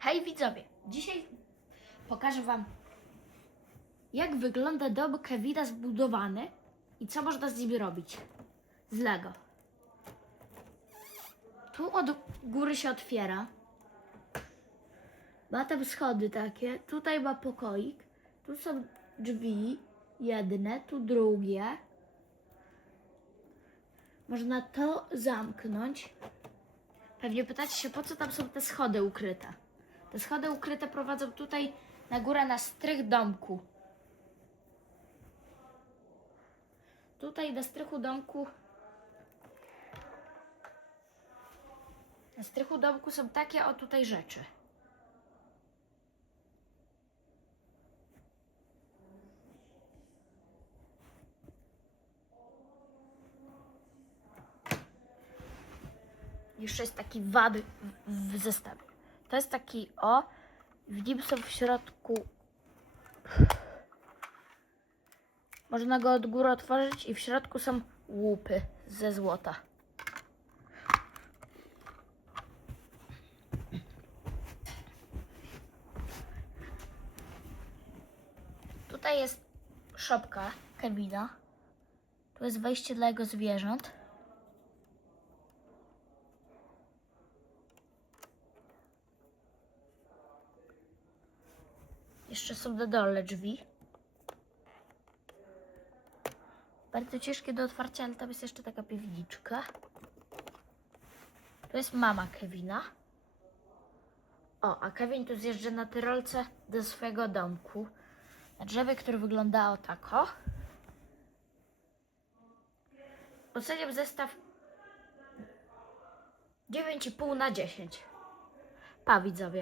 Hej widzowie, dzisiaj pokażę Wam, jak wygląda dom Kevina zbudowany i co można z nim robić. Z Lego. Tu od góry się otwiera. Ma tam schody takie. Tutaj ma pokoik. Tu są drzwi. Jedne, tu drugie. Można to zamknąć. Pewnie pytacie się, po co tam są te schody ukryte. Te schody ukryte prowadzą tutaj na górę na strych domku. Tutaj na strychu domku. Na strychu domku są takie o tutaj rzeczy. Jeszcze jest taki wad w, w zestawie. To jest taki o. W nim są w środku. Można go od góry otworzyć i w środku są łupy ze złota. Tutaj jest szopka Kevina. Tu jest wejście dla jego zwierząt. Jeszcze są na dole drzwi. Bardzo ciężkie do otwarcia, ale tam jest jeszcze taka piwniczka. To jest mama Kevina. O, a Kevin tu zjeżdża na tyrolce do swojego domku. Na drzewie, które wyglądało tako. Oceniam zestaw 9,5 na 10. Pa widzowie.